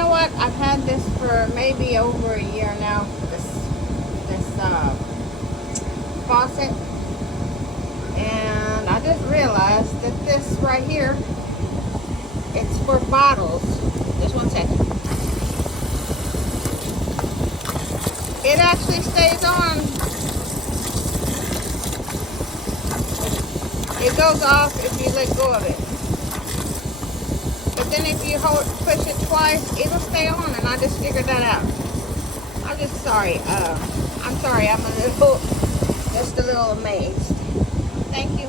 know what? I've had this for maybe over a year now. This faucet, and I just realized that this right here, it's for bottles. Just one second. It actually stays on. It goes off if you let go of it. But then if you push it twice, it'll stay on, and I just figured that out. I'm just sorry. I'm sorry. I'm just a little amazed. Thank you.